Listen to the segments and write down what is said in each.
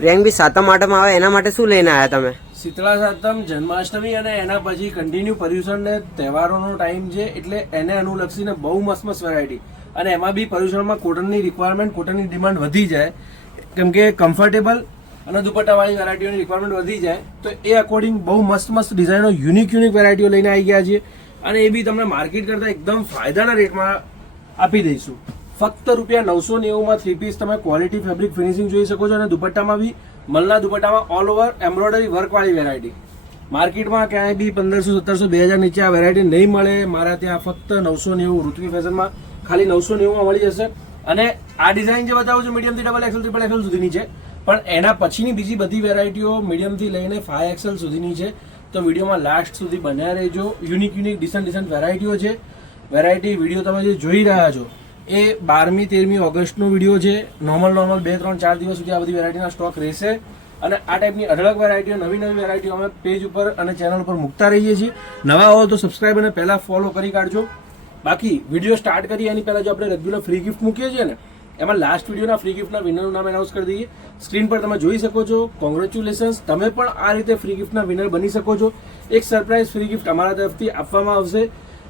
પ્રિયાંકભાઈ સાતમ આઠમ આવે એના માટે શું લઈને આવ્યા તમે? શીતળા સાતમ, જન્માષ્ટમી અને એના પછી કન્ટિન્યુ પર્યુષણ ને તહેવારોનો ટાઈમ છે, એટલે એને અનુલક્ષીને બહુ મસ્ત મસ્ત વેરાયટી, અને એમાં બી પર્યુષણમાં કોટનની રિક્વાયરમેન્ટ, કોટનની ડિમાન્ડ વધી જાય, કેમ કે કમ્ફર્ટેબલ અને દુપટ્ટાવાળી વેરાયટીઓની રિક્વાયરમેન્ટ વધી જાય, તો એ અકોર્ડિંગ બહુ મસ્ત મસ્ત ડિઝાઇનો, યુનિક વેરાયટીઓ લઈને આવી ગયા છીએ, અને એ બી તમને માર્કેટ કરતાં એકદમ ફાયદાના રેટમાં આપી દઈશું. ફક્ત ₹990 થ્રી પીસ તમે ક્વોલિટી ફેબ્રિક ફિનિશિંગ જોઈ શકો છો, અને દુપટ્ટામાં બી મલના દુપટ્ટામાં ઓલ ઓવર એમ્બ્રોઇડરી વર્કવાળી વેરાયટી. માર્કેટમાં ક્યાંય બી 1500, 1700, 2000 નીચે આ વેરાયટી નહીં મળે. મારા ત્યાં ફક્ત 990 ઋત્વી ફેશનમાં ખાલી 990 મળી જશે. અને આ ડિઝાઇન જે બતાવું છું મીડિયમથી XXL, XXL સુધીની છે, પણ એના પછીની બીજી બધી વેરાયટીઓ મીડિયમથી લઈને 5XL સુધીની છે. તો વિડીયોમાં લાસ્ટ સુધી બન્યા રહેજો. યુનિક ડિસન્ટ વેરાયટીઓ છે. વેરાયટી વિડીયો તમે જે જોઈ રહ્યા છો એ 12મી 13મી ઓગસ્ટનો વિડીયો છે. નોર્મલ 2, 3, 4 દિવસ સુધી આ બધી વેરાયટીના સ્ટોક રહેશે, અને આ ટાઈપની અઢળક વેરાયટીઓ, નવી વેરાયટીઓ અમે પેજ ઉપર અને ચેનલ ઉપર મૂકતા રહીએ છીએ. નવા હો તો સબસ્ક્રાઈબ અને પહેલાં ફોલો કરી કાઢજો. બાકી વિડીયો સ્ટાર્ટ કરીએ એની પહેલાં જો આપણે રેગ્યુલર ફ્રી ગિફ્ટ મૂકીએ છીએ ને, એમાં લાસ્ટ વિડીયોના ફ્રી ગિફ્ટના વિનરનું નામ એનાઉન્સ કરી દઈએ. સ્ક્રીન પર તમે જોઈ શકો છો. કોંગ્રેચ્યુલેશન્સ, તમે પણ આ રીતે ફ્રી ગિફ્ટના વિનર બની શકો છો. એક સરપ્રાઈઝ ફ્રી ગિફ્ટ અમારા તરફથી આપવામાં આવશે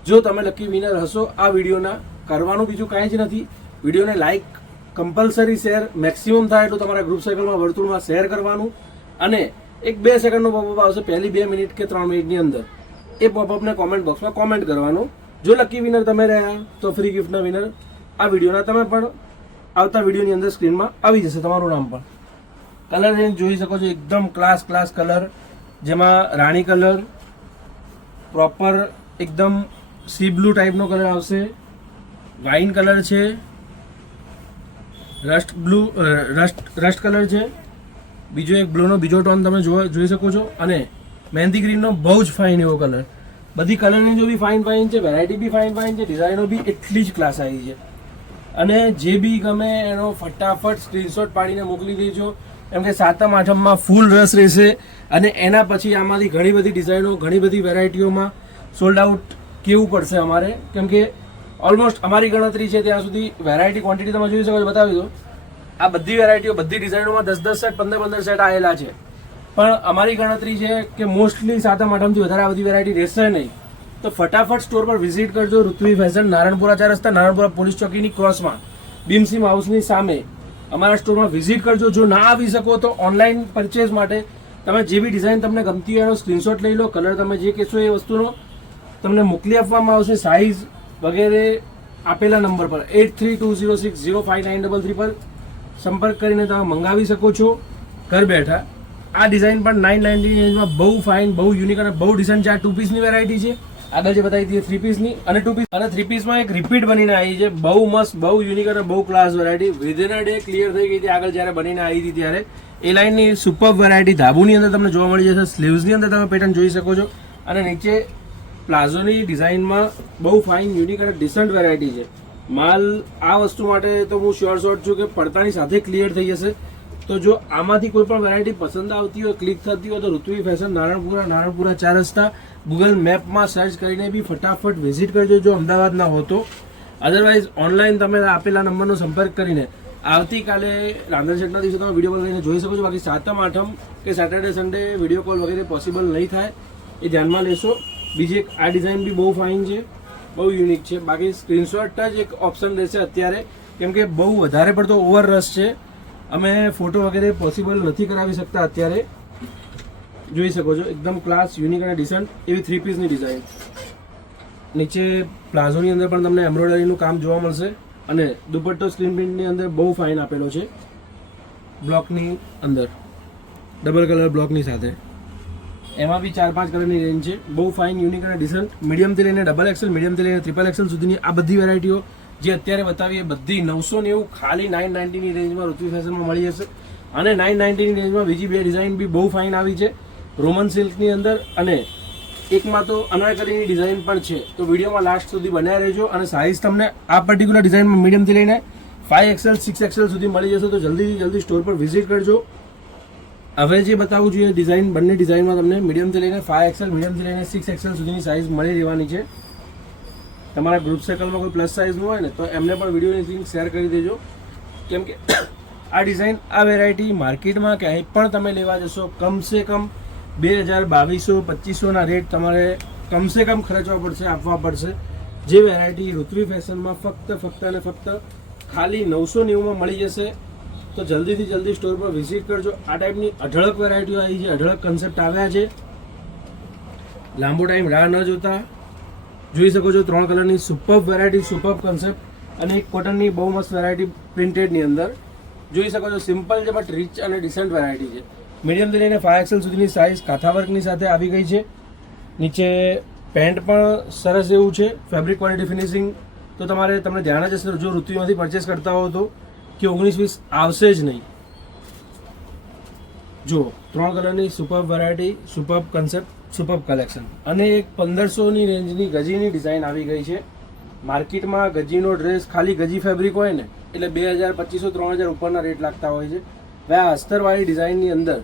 જો તમે લકી વિનર હશો આ વિડીયોના. કરવાનું બીજું કાંઈ જ નથી. વિડીયોને લાઇક, કમ્પલસરી શેર, મેક્સિમમ થાય એટલું તમારા ગ્રુપ સર્કલમાં, વર્તુળમાં શેર કરવાનું, અને 1-2 સેકન્ડનો પોપઅપ આવશે પહેલી 2 મિનિટ કે 3 મિનિટની અંદર. એ પોપઅપને કોમેન્ટ બોક્સમાં કોમેન્ટ કરવાનું. જો લકી વિનર તમે રહ્યા તો ફ્રી ગિફ્ટના વિનર આ વિડીયોના તમે પણ આવતા વિડીયોની અંદર સ્ક્રીનમાં આવી જશે તમારું નામ પણ. કલર રેન્જ જોઈ શકો છો, એકદમ ક્લાસ કલર, જેમાં રાણી કલર, પ્રોપર એકદમ સી બ્લુ ટાઈપનો કલર આવશે, વાઇન કલર છે, રસ્ટ કલર છે, બીજો એક બ્લુનો બીજો ટોન તમે જોઈ શકો છો, અને મહેંદી ગ્રીનનો બહુ જ ફાઇન એવો કલર. બધી કલરની જો બી ફાઇન છે, વેરાયટી બી ફાઇન છે, ડિઝાઇનો બી એટલી જ ક્લાસ આવી છે. અને જે બી ગમે એનો ફટાફટ સ્ક્રીનશોટ પાડીને મોકલી દેજો, કેમ કે સાતમ આઠમમાં ફૂલ રસ રહેશે. અને એના પછી આમાંથી ઘણી બધી ડિઝાઇનો, ઘણી બધી વેરાયટીઓમાં સોલ્ડ આઉટ કેવું પડશે અમારે, કેમ કે ઓલમોસ્ટ અમારી ગણતરી છે ત્યાં સુધી વેરાયટી ક્વોન્ટિટી તમે જોઈ શકો છો, બતાવી દો. આ બધી વેરાયટીઓ, બધી ડિઝાઇનોમાં 10 સેટ, 15 સેટ આવેલા છે, પણ અમારી ગણતરી છે કે મોસ્ટલી સાતમ આઠમથી વધારે આ બધી વેરાયટી રહેશે નહીં. તો ફટાફટ સ્ટોર પર વિઝિટ કરજો. ઋત્વી ફેશન, નારણપુરા 4 રસ્તા, નારણપુરા પોલીસ ચોકીની ક્રોસમાં, બીમસીમ હાઉસની સામે અમારા સ્ટોરમાં વિઝિટ કરજો. જો ના આવી શકો તો ઓનલાઈન પરચેઝ માટે તમે જે બી ડિઝાઇન તમને ગમતી હોય એનો સ્ક્રીનશોટ લઈ લો. કલર તમે જે કહેશો એ વસ્તુનો તમને મોકલી આપવામાં આવશે. સાઇઝ વગેરે આપેલા નંબર પર 8320605933 પર સંપર્ક કરીને તમે મંગાવી શકો છો ઘર બેઠા. આ ડિઝાઇન પણ 990 રેન્જમાં બહુ ફાઇન, બહુ યુનિક અને બહુ ડિસન્ટ છે. આ 2 પીસની વેરાયટી છે. આગળ જે બતાવી હતી 3 પીસની, અને 2 પીસ અને 3 પીસમાં એક રિપીટ બનીને આવી છે. બહુ મસ્ત, બહુ યુનિક અને બહુ class variety. Within a day clear થઈ ગઈ હતી આગળ જ્યારે બનીને આવી હતી ત્યારે. એ લાઇનની સુપર વેરાયટી ધાબુની અંદર તમને જોવા મળી જશે. સ્લીવ્સની અંદર તમે પેટર્ન જોઈ શકો છો, અને નીચે પ્લાઝોની ડિઝાઇનમાં બહુ ફાઇન, યુનિક અને ડિસન્ટ વેરાયટી છે. માલ આ વસ્તુ માટે તો હું શ્યોર શોર્ટ છું કે પડતાની સાથે ક્લિયર થઈ જશે. તો જો આમાંથી કોઈ પણ વેરાયટી પસંદ આવતી હોય, ક્લિક થતી હોય, તો ઋત્વી ફેશન, નારણપુરા 4 રસ્તા, ગૂગલ મેપમાં સર્ચ કરીને બી ફટાફટ વિઝિટ કરજો જો અમદાવાદ ના હો તો. અધરવાઇઝ ઓનલાઈન તમે આપેલા નંબરનો સંપર્ક કરીને આવતીકાલે રાંધણછટના દિવસે તમે વિડીયો કોલ કરીને જોઈ શકો છો. બાકી સાતમ આઠમ કે સેટરડે સન્ડે વિડીયો કોલ વગેરે પોસિબલ નહીં થાય, એ ધ્યાનમાં લેશો. બીજી એક આ ડિઝાઇન બી બહુ ફાઇન છે, બહુ યુનિક છે. બાકી સ્ક્રીનશોટ જ એક ઓપ્શન રહેશે અત્યારે, કેમ કે બહુ વધારે પડતો ઓવર રશ છે. અમે ફોટો વગેરે પોસિબલ નથી કરાવી શકતા અત્યારે. જોઈ શકો છો એકદમ ક્લાસ, યુનિક અને ડિસન્ટ એવી 3 પીસની ડિઝાઇન. નીચે પ્લાઝોની અંદર પણ તમને એમ્બ્રોઇડરીનું કામ જોવા મળશે, અને દુપટ્ટો સ્ક્રીન પ્રિન્ટની અંદર બહુ ફાઇન આપેલો છે. બ્લોકની અંદર ડબલ કલર બ્લોકની સાથે, એમાં બી 4-5 કલરની રેન્જ છે. બહુ ફાઇન, યુનિક અને ડિસન્ટ. મીડિયમથી લઈને XXL, મીડિયમથી લઈને XXL સુધીની આ બધી વેરાયટીઓ જે અત્યારે બતાવીએ બધી 990 ખાલી 990ની રેન્જમાં ઋત્વી ફેશનમાં મળી જશે. અને 990ની રેન્જમાં બીજી 2 ડિઝાઇન બી બહુ ફાઇન આવી છે, રોમન સિલ્કની અંદર, અને એકમાં તો અનારકલીની ડિઝાઇન પણ છે. તો વિડીયોમાં લાસ્ટ સુધી બન્યા રહેજો. અને સાઇઝ તમને આ પર્ટિક્યુલર ડિઝાઇનમાં મીડિયમથી લઈને 5XL, 6XL સુધી મળી જશે. તો જલ્દી સ્ટોર પર વિઝિટ કરજો. હવે જે બતાવું જોઈએ ડિઝાઇન, બંને ડિઝાઇનમાં તમને મીડિયમથી લઈને 5XL, મીડિયમથી લઈને 6XL સુધીની સાઇઝ મળી રહેવાની છે. તમારા ગ્રુપ સર્કલમાં કોઈ પ્લસ સાઇઝનું હોય ને તો એમને પણ વિડીયોની લિંક શેર કરી દેજો, કેમ કે આ ડિઝાઇન આ વેરાયટી માર્કેટમાં ક્યાંય પણ તમે લેવા જશો કમસે કમ 2200-2500ના રેટ તમારે કમસે કમ ખર્ચવા પડશે, આપવા પડશે. જે વેરાયટી ઋત્વી ફેશનમાં ફક્ત અને ફક્ત ખાલી 990માં મળી જશે. તો જલ્દીથી જલ્દી સ્ટોર પર વિઝિટ કરજો. આ ટાઈપની અઢળક વેરાયટીઓ આવી છે, અઢળક કન્સેપ્ટ આવ્યા છે. લાંબો ટાઈમ રાહ ન જોતા જોઈ શકો છો 3 કલરની સુપર વેરાયટી, સુપર કન્સેપ્ટ અને એક કોટનની બહુ મસ્ત વેરાયટી પ્રિન્ટેડની અંદર જોઈ શકો છો. સિમ્પલ છે બટ રીચ અને ડિસન્ટ વેરાયટી છે. મીડિયમથી લઈને 5XL સુધીની સાઇઝ કાંથા વર્કની સાથે આવી ગઈ છે. નીચે પેન્ટ પણ સરસ એવું છે. ફેબ્રિક ક્વોલિટી ફિનિશિંગ તો તમને ધ્યાન જ હશે જો ઋત્વીમાંથી પરચેસ કરતા હો તો કે 19-20 આવશે જ નહીં. જો 3 કલરની super variety, super concept, super collection અને એક 1500ની રેન્જની ગજીની ડિઝાઇન આવી ગઈ છે. માર્કેટમાં ગજીનો ડ્રેસ ખાલી ગજી ફેબ્રિક હોય ને એટલે 2000-2500-3000 ઉપરના રેટ લાગતા હોય છે. હવે આ અસ્તરવાળી ડિઝાઇનની અંદર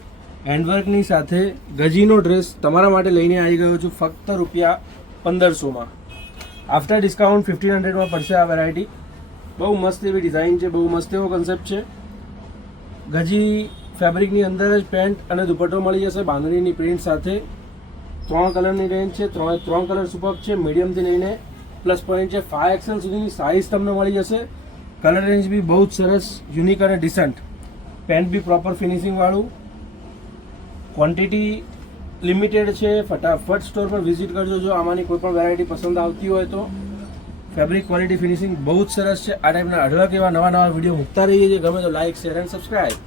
હેન્ડવર્કની સાથે ગજીનો ડ્રેસ તમારા માટે લઈને આવી ગયો છું ફક્ત રૂપિયા 1500માં. આફ્ટર ડિસ્કાઉન્ટ 1500માં પડશે આ વેરાયટી. બહુ મસ્ત એવી ડિઝાઇન છે, બહુ મસ્ત એવો કન્સેપ્ટ છે. ગજી ફેબ્રિકની અંદર જ પેન્ટ અને દુપટ્ટો મળી જશે બાંધણીની પ્રિન્ટ સાથે. 3 કલરની રેન્જ છે, 3 કલર સુપર છે. મીડિયમથી લઈને પ્લસ પોઈન્ટ છે 5XL સુધીની સાઇઝ તમને મળી જશે. કલર રેન્જ બી બહુ જ સરસ, યુનિક અને ડિસન્ટ. પેન્ટ બી પ્રોપર ફિનિશિંગવાળું. ક્વોન્ટિટી લિમિટેડ છે. ફટાફટ સ્ટોર પર વિઝિટ કરજો જો આમાંની કોઈ પણ વેરાયટી પસંદ આવતી હોય તો. ફેબ્રિક ક્વોલિટી ફિનિશિંગ બહુ જ સરસ છે. આ ટાઈપના અઢળક એવા નવા વિડીયો મૂકતા રહીએ છીએ. ગમે તો લાઇક, શેર એન્ડ સબસ્ક્રાઈબ.